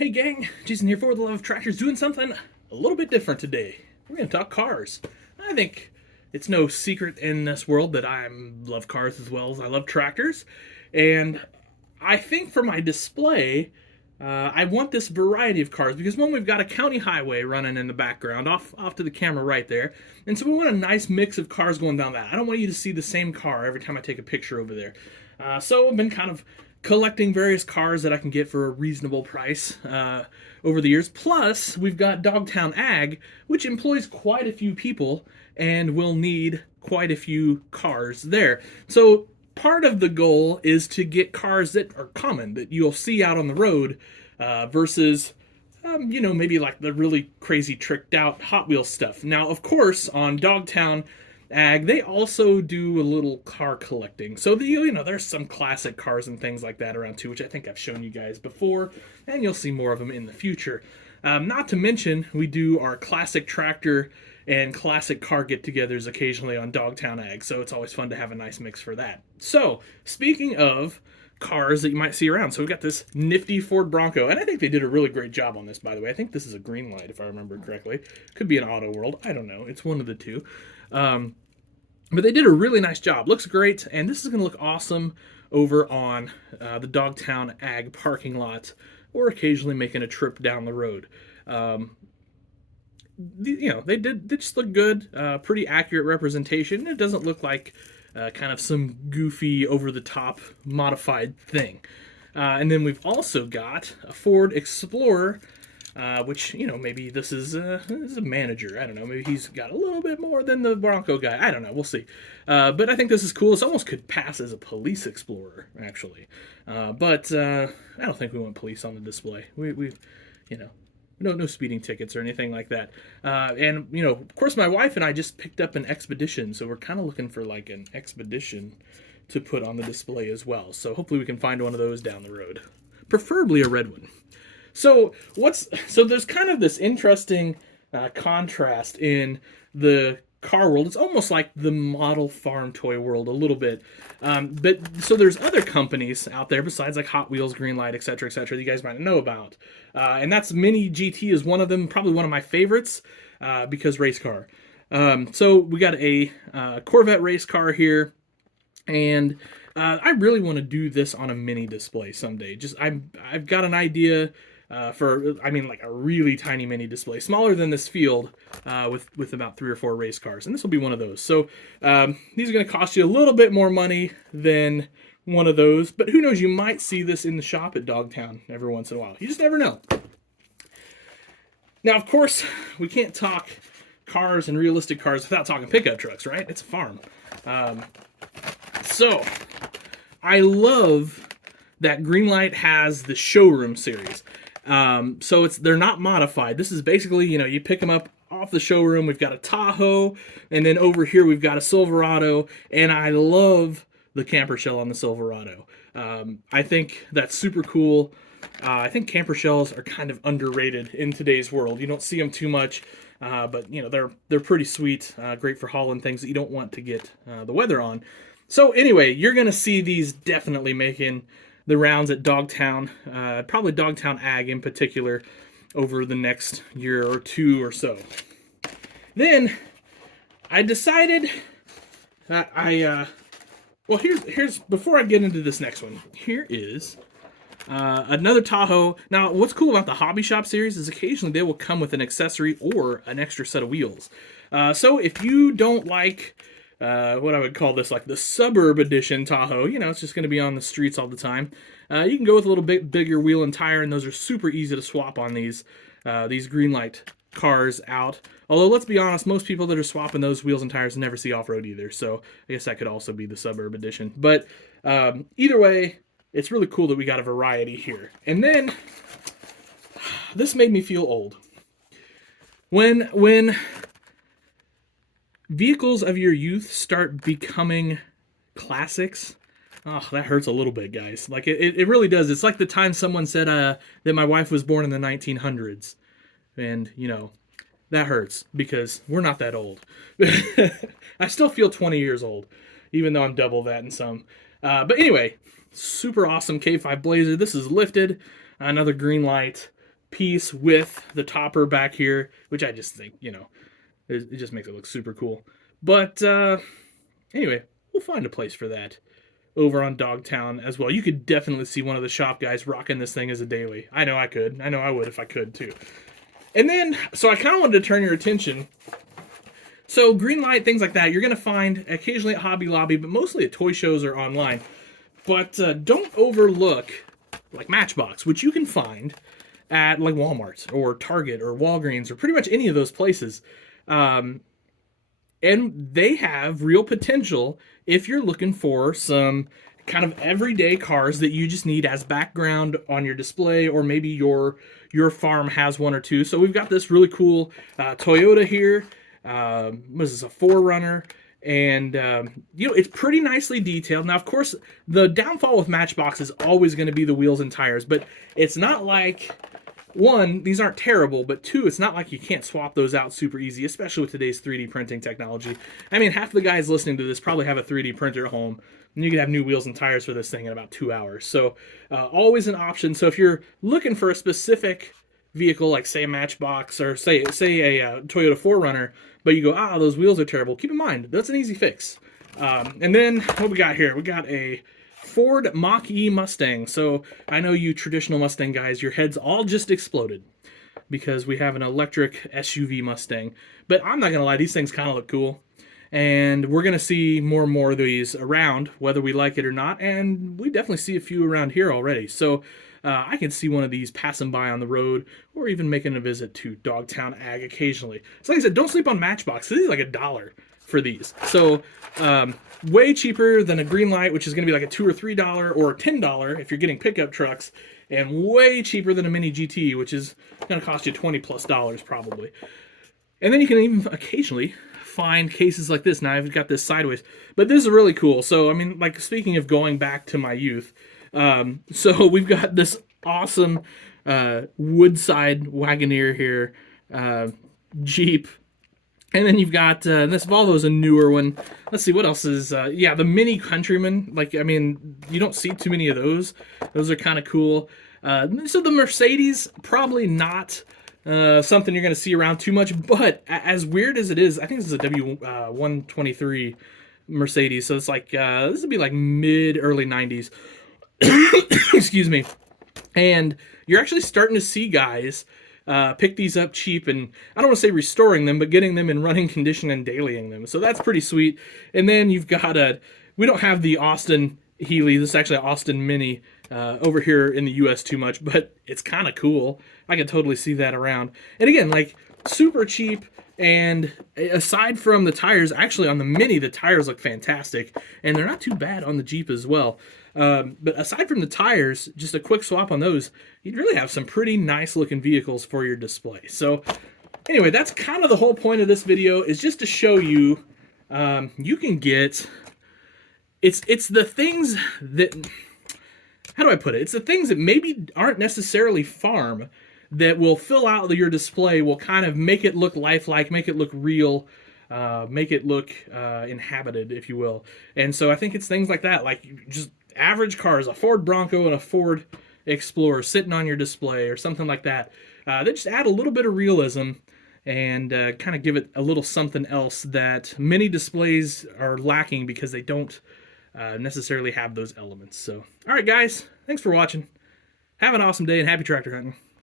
Hey gang, Jason here for The Love of Tractors, doing something a little bit different today. We're going to talk cars. I think it's no secret in this world that I love cars as well as I love tractors. And I think for my display, I want this variety of cars because one, we've got a county highway running in the background off to the camera right there. And so we want a nice mix of cars going down that. I don't want you to see the same car every time I take a picture over there. So I've been kind of collecting various cars that I can get for a reasonable price over the years. Plus, we've got Dogtown Ag, which employs quite a few people and will need quite a few cars there. So part of the goal is to get cars that are common, that you'll see out on the road, versus maybe like the really crazy tricked out Hot Wheels stuff. Now, of course, on Dogtown Ag, they also do a little car collecting. So there's some classic cars and things like that around too, which I think I've shown you guys before, and you'll see more of them in the future. Not to mention, we do our classic tractor and classic car get-togethers occasionally on Dogtown Ag, so it's always fun to have a nice mix for that. So, speaking of cars that you might see around, so we've got this nifty Ford Bronco, and I think they did a really great job on this, by the way. I think this is a green light, if I remember correctly. Could be an Auto World, I don't know. It's one of the two. But they did a really nice job. Looks great, and this is going to look awesome over on the Dogtown Ag parking lot, or occasionally making a trip down the road. They just look good. Pretty accurate representation. It doesn't look like kind of some goofy, over-the-top modified thing. And then we've also got a Ford Explorer, which, maybe this is a manager. I don't know. Maybe he's got a little bit more than the Bronco guy. I don't know. We'll see. But I think this is cool. This almost could pass as a police Explorer, actually. But I don't think we want police on the display. We've no speeding tickets or anything like that. And, of course, my wife and I just picked up an Expedition, so we're kind of looking for, like, an Expedition to put on the display as well. So hopefully we can find one of those down the road. Preferably a red one. So there's kind of this interesting contrast in the car world. It's almost like the model farm toy world a little bit. But so there's other companies out there besides like Hot Wheels, Greenlight, etc., that you guys might know about. And that's Mini GT is one of them, probably one of my favorites because race car. So we got a Corvette race car here, and I really want to do this on a mini display someday. I've got an idea. Like a really tiny mini display, smaller than this field, with about 3 or 4 race cars, and this will be one of those. So these are going to cost you a little bit more money than one of those, but who knows? You might see this in the shop at Dogtown every once in a while. You just never know. Now, of course, we can't talk cars and realistic cars without talking pickup trucks, right? It's a farm. So I love that Greenlight has the showroom series. So they're not modified. This is basically, you pick them up off the showroom. We've got a Tahoe, and then over here we've got a Silverado, and I love the camper shell on the Silverado. I think that's super cool. I think camper shells are kind of underrated in today's world. You don't see them too much, but they're pretty sweet, great for hauling things that you don't want to get the weather on. So anyway, you're gonna see these definitely making the rounds at Dogtown, probably Dogtown Ag in particular, over the next year or two or so. Then I decided that here's before I get into this next one, here is another Tahoe. Now, what's cool about the Hobby Shop series is occasionally they will come with an accessory or an extra set of wheels. So if you don't like what I would call this, like the suburb edition Tahoe, it's just going to be on the streets all the time. You can go with a little bit bigger wheel and tire, and those are super easy to swap on these Greenlight cars out. Although, let's be honest, most people that are swapping those wheels and tires never see off-road either, so I guess that could also be the suburb edition. But either way, it's really cool that we got a variety here. And then, this made me feel old. When vehicles of your youth start becoming classics, oh, that hurts a little bit, guys. Like, it really does. It's like the time someone said that my wife was born in the 1900s. And, that hurts because we're not that old. I still feel 20 years old, even though I'm double that in some. But anyway, super awesome K5 Blazer. This is lifted. Another Greenlight piece with the topper back here, which I just think, it just makes it look super cool. But anyway, we'll find a place for that over on Dogtown as well. You could definitely see one of the shop guys rocking this thing as a daily. I know I could. I know I would if I could too. And then, so I kind of wanted to turn your attention. So green light, things like that, you're going to find occasionally at Hobby Lobby, but mostly at toy shows or online. But don't overlook like Matchbox, which you can find at like Walmart or Target or Walgreens or pretty much any of those places. And they have real potential if you're looking for some kind of everyday cars that you just need as background on your display, or maybe your farm has one or two. So we've got this really cool Toyota here. What is this, a 4Runner? And it's pretty nicely detailed. Now, of course, the downfall with Matchbox is always going to be the wheels and tires, but it's not like, one, these aren't terrible, but two, it's not like you can't swap those out super easy, especially with today's 3D printing technology. I mean, half the guys listening to this probably have a 3D printer at home, and you can have new wheels and tires for this thing in about 2 hours. So always an option. So if you're looking for a specific vehicle, like say a Matchbox or say a Toyota 4Runner, but you go, those wheels are terrible, keep in mind, that's an easy fix. And then what we got here? We got a Ford Mach-E Mustang. So I know you traditional Mustang guys, your heads all just exploded because we have an electric SUV Mustang. But I'm not going to lie, these things kind of look cool. And we're going to see more and more of these around, whether we like it or not. And we definitely see a few around here already. So I can see one of these passing by on the road, or even making a visit to Dogtown Ag occasionally. So like I said, don't sleep on Matchbox. These are like $1 for these. So way cheaper than a green light, which is going to be like a $2 or $3 or $10 if you're getting pickup trucks, and way cheaper than a mini GT, which is going to cost you $20+ probably. And then you can even occasionally find cases like this. Now I've got this sideways, but this is really cool. So I mean, like, speaking of going back to my youth, so we've got this awesome woodside Wagoneer here, Jeep. And then you've got this Volvo's a newer one. Let's see, what else is... the Mini Countryman. Like, I mean, you don't see too many of those. Those are kind of cool. So the Mercedes, probably not something you're going to see around too much. But as weird as it is, I think this is a W123 Mercedes. So it's like, this would be like mid-early 90s. Excuse me. And you're actually starting to see guys pick these up cheap, and I don't want to say restoring them, but getting them in running condition and dailying them. So that's pretty sweet. And then you've got we don't have the Austin Healey. This is actually an Austin Mini over here in the U.S. too much, but it's kind of cool. I can totally see that around. And again, like, super cheap. And aside from the tires, actually on the Mini, the tires look fantastic, and they're not too bad on the Jeep as well. But aside from the tires, just a quick swap on those, you'd really have some pretty nice looking vehicles for your display. So anyway, that's kind of the whole point of this video, is just to show you you can get, it's the things that, how do I put it? It's the things that maybe aren't necessarily farm, that will fill out your display, will kind of make it look lifelike, make it look real, make it look inhabited, if you will. And so I think it's things like that, like just average cars, a Ford Bronco and a Ford Explorer sitting on your display or something like that. They just add a little bit of realism and kind of give it a little something else that many displays are lacking because they don't necessarily have those elements. So, all right, guys, thanks for watching. Have an awesome day and happy tractor hunting.